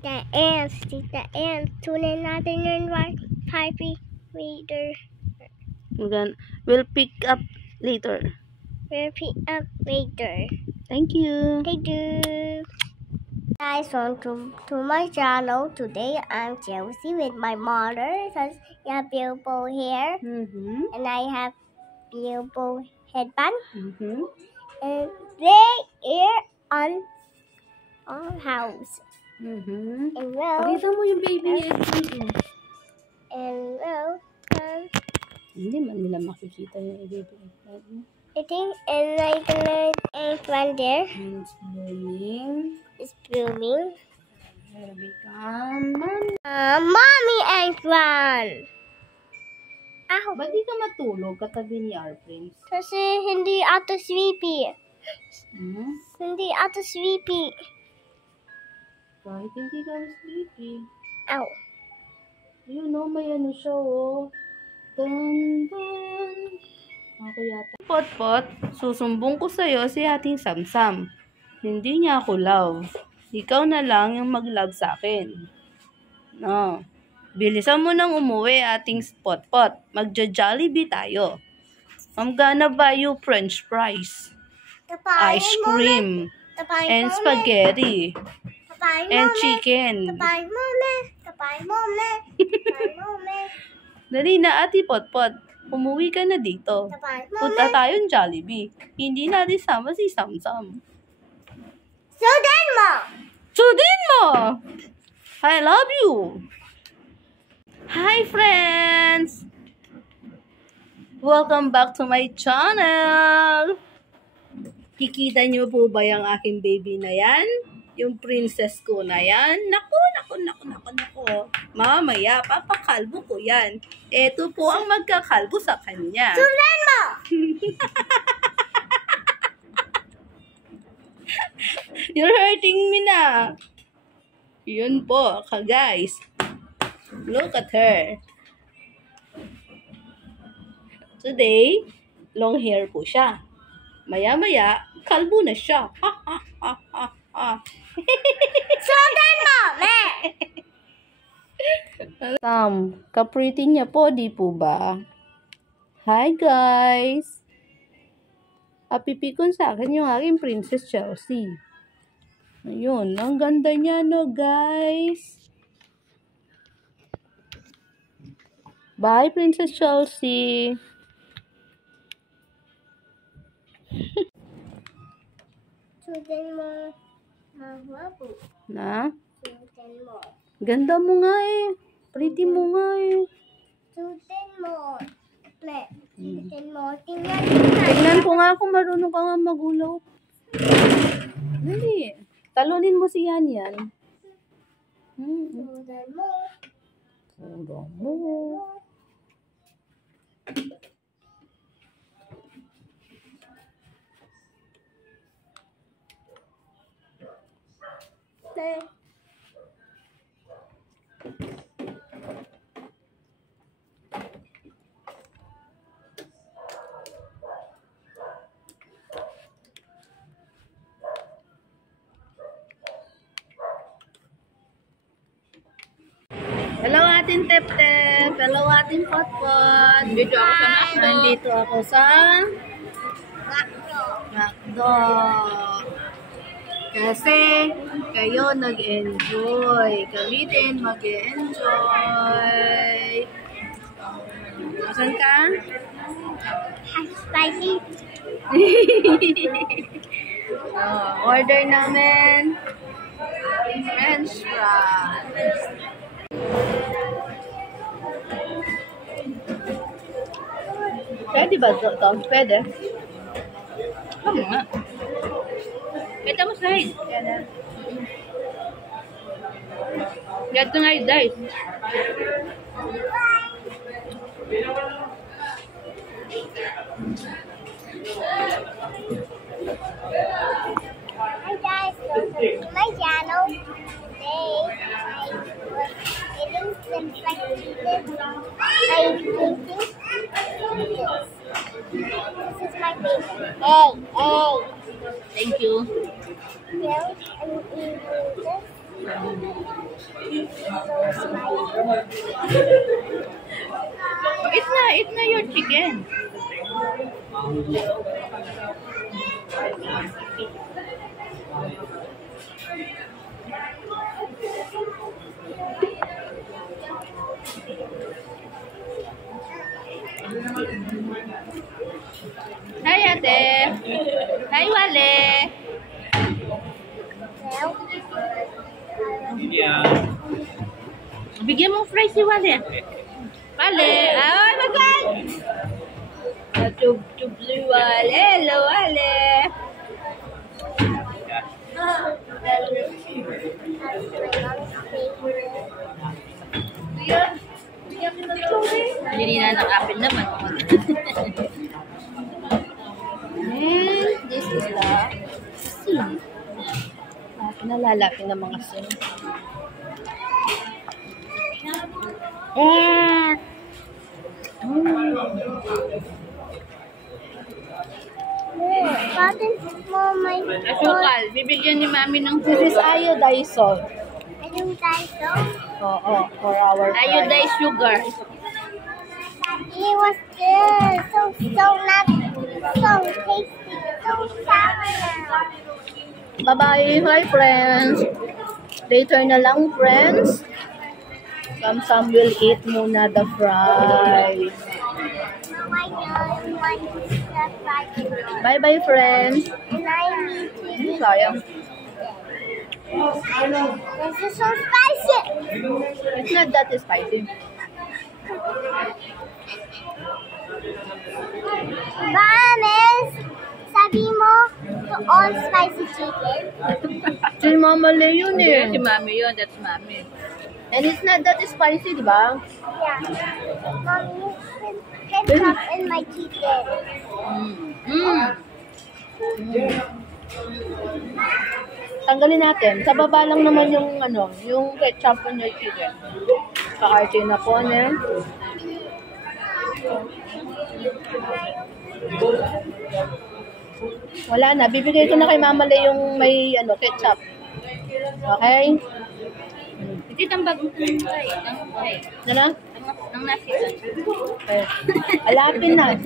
Tita Ants. Tunin natin yung Harpy later. We'll pick up later. We'll pick up later. Thank you. Thank you. Guys, welcome to my channel. Today I'm Chelsea with my mother because you have beautiful hair and I have beautiful headband. And they are on our house. And well, Pakita mo yung baby head. and well, Hindi man nila makikita yung baby head. I think and like and one there It's blooming. is blooming. Here we come. Mommy. Mommy and one. Ow. Ba't di ka matulog katabi ni our prince? Kasi hindi ata sleepy. Hindi ata sleepy. Kahit hindi ka sleepy. Ow. You know, may ano siya, oh. Dun, dun. Ako yata. Pot-pot, susumbong ko sa'yo si ating Samsam. Hindi niya ako love. Ikaw na lang yung mag-love sa akin. No. Bilisan mo nang umuwi ating Pot-pot. Magja-Jollibee tayo. I'm gonna buy you French fries, ice cream, and spaghetti, and chicken. Dali na, Ate Pot-pot. Umuwi ka na dito. Punta tayong Jollibee. Hindi natin sama si Samsam. Sudin mo! I love you! Hi, friends! Welcome back to my channel! Kikita niyo po ba yung aking baby na yan? Yung princess ko na yan? Naku! Mamaya, papakalbo ko yan. Ito po ang magkakalbo sa kanya. Sudan mo! You're hurting me na. Yun po, guys. Look at her. Today, long hair po siya. Maya-maya, kalbo na siya. Sudan mo! Sam, kapriti niya po, di po ba? Hi, guys! Apipikon sa akin yung aking Princess Chelsea. Ayun, ang ganda niya, no, guys? Bye, Princess Chelsea! Sudan mo. Mahwabo. Na? Sudan mo. Ganda mo nga eh. Pretty mo nga eh. Sudan mo. Sudan mo. Tingnan ko nga kung marunong ka nga magulaw. Hindi. Talunin mo si Yan. Sudan mo. Sudan mo. Hello, ating Tep-Tep. Hello, ating Pot-Pot. Nandito ako sa McDo. Kasi kayo nag-enjoy. Kami din mag-enjoy. Asan ka? Spicy. Order namin French fries. Pwede ba ito? Pwede? Tama nga. Kita mo side. Gato nga yung dice. Hi guys, welcome to my channel. Today I was eating some fried chicken. I'm eating this. This is my favorite. Hey. Thank you. Yes, I'm eating this. Eat na your chicken. Hi, Ate. Hi, Wale. Bigyan mong fries si Wale. Wale. Ay, magay! Tub Wale. Hello, Wale. Hindi na nakapin naman. And this is the scene. Nalalapin ng mga scene. Asukal. Bibigyan ni Mami ng this is iodized salt. Iodized salt? Oo, for our iodized sugar. It was good. So not so tasty. So sour now. Bye-bye. Hi, friends. Later na lang, friends. Some will eat muna the fries. Bye-bye, friends. And I need to eat. Sayang. This is so spicy. It's not that spicy. Promise, sabi mo to all spicy chicken. Si Mama Le yun eh. Si Mami yun, that's Mami. And it's not that spicy, di ba? Yeah. Mommy, ketchup in my chicken. Tanggalin natin. Sa baba lang naman yung yung ketchup on your chicken. Kakartin na po, ne? Wala na. Bibigay ko na kay Mama Le yung may ketchup. Okay? Hindi tambag mo na. Ang nasi. Okay. Alapin na.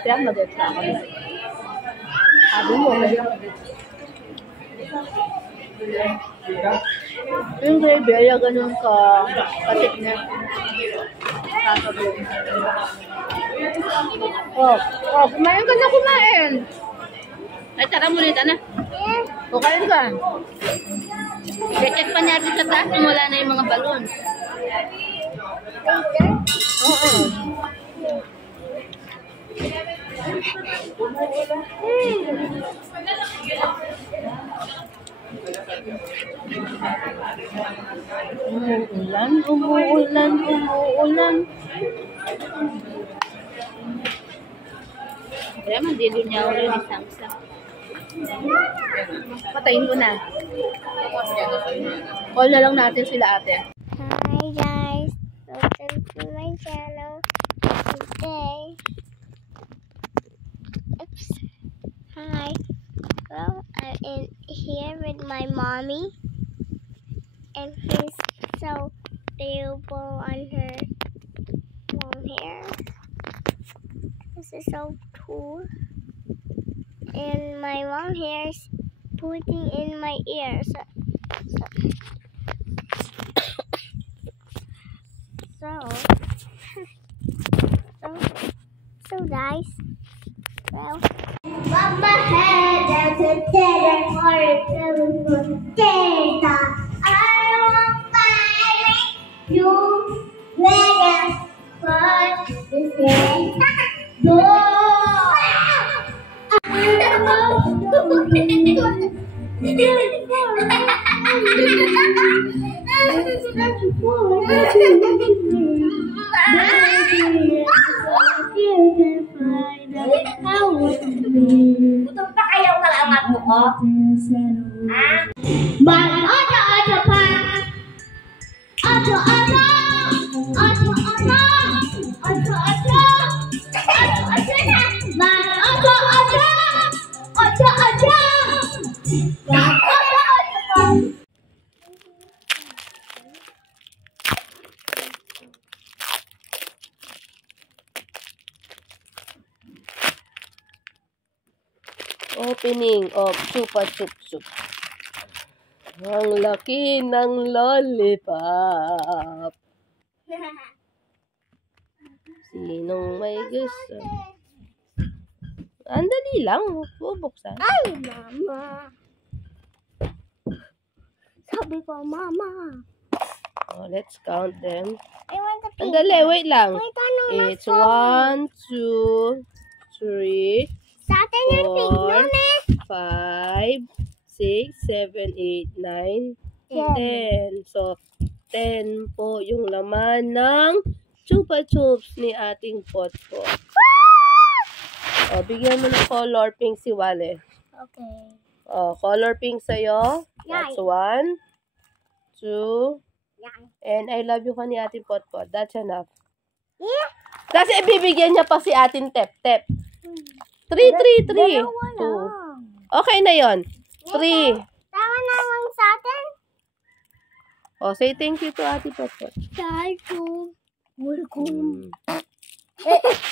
Siya mag-extra ako. Sabi mo. Yung gravy, ay ganun ka patik na. Sasabihin. Kumain ka na kumain. Ay, tara muna, na. O, kain ka. Check pa natin sa taas kung wala na yung mga balloons. Oo. Umuulan. Kaya mandilo niya ulo ni Samsa. Patayin ko na. Call na lang natin sila ate. Hi guys, welcome to my channel today. Oops. Hi. Well, I'm in here with my mommy, and she's so beautiful on her long hair. This is so cool. And my long hair is putting in my ears. So nice. Well, Mama had as a dead heart data. I won't find you better for this day. Go. Gutom pa kayo kalamat mo, oh? Ha? Ocho pa. Ocho. Opening of Chupa Chup Chup. Ang laki ng lollipop. Sinong may gusto? Andali lang. Bubuksan. Ay, mama. Sabi ko, mama. Oh, let's count them. I want the pink. Andali, wait lang. Wait, ano na It's 1, 2, 3, Sa atin yung pink nun eh. 5, 6, 7, 8, 9, 10. So, 10 po yung laman ng Chupa Chups ni ating Potpot. O, bigyan mo ng color pink si Wale. Okay. O, color pink sa'yo. That's 1, 2, Yan. and I love you ka ni ating Potpot. That's enough. Yeah. Kasi ibibigyan niya pa si ating Tep-Tep. 3, 3, 3. 2. Okay na yon. 3. Tama naman sa atin. O, say thank you to ating Potpot. Thank you. Welcome.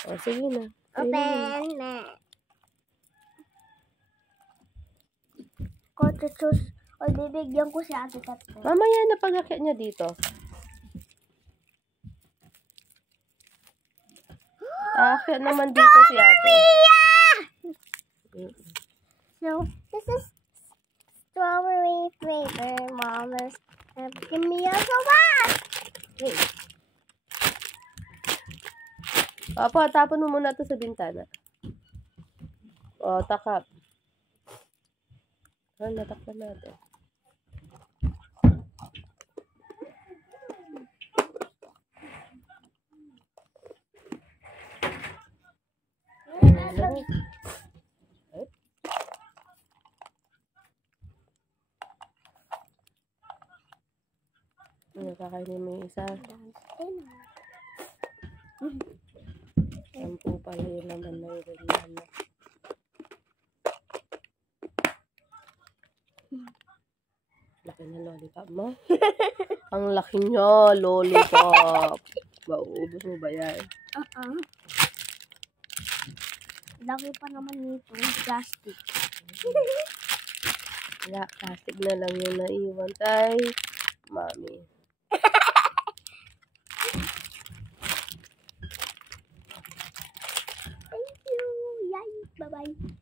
O, sige na. Open na. Kote sus. O, bibigyan ko si Ate Tate. Mamaya na pag-akit niya dito. Akit naman dito si ate. So, this is strawberry flavor, Mama's. Give me a sauce. Wait. Papa, tapon mo muna ito sa bintana. O, takap. Natakpan natin. Nakakainin mo yung isa. Sampu pala yung laman ng ganyan. Laki na lollipop mo. Ang laki niya, lollipop. Mauubos mo ba yan? Laki pa naman nito, plastic. Wala, plastic na lang yung naiwan kay Mami. Thank you. Yay. Bye-bye.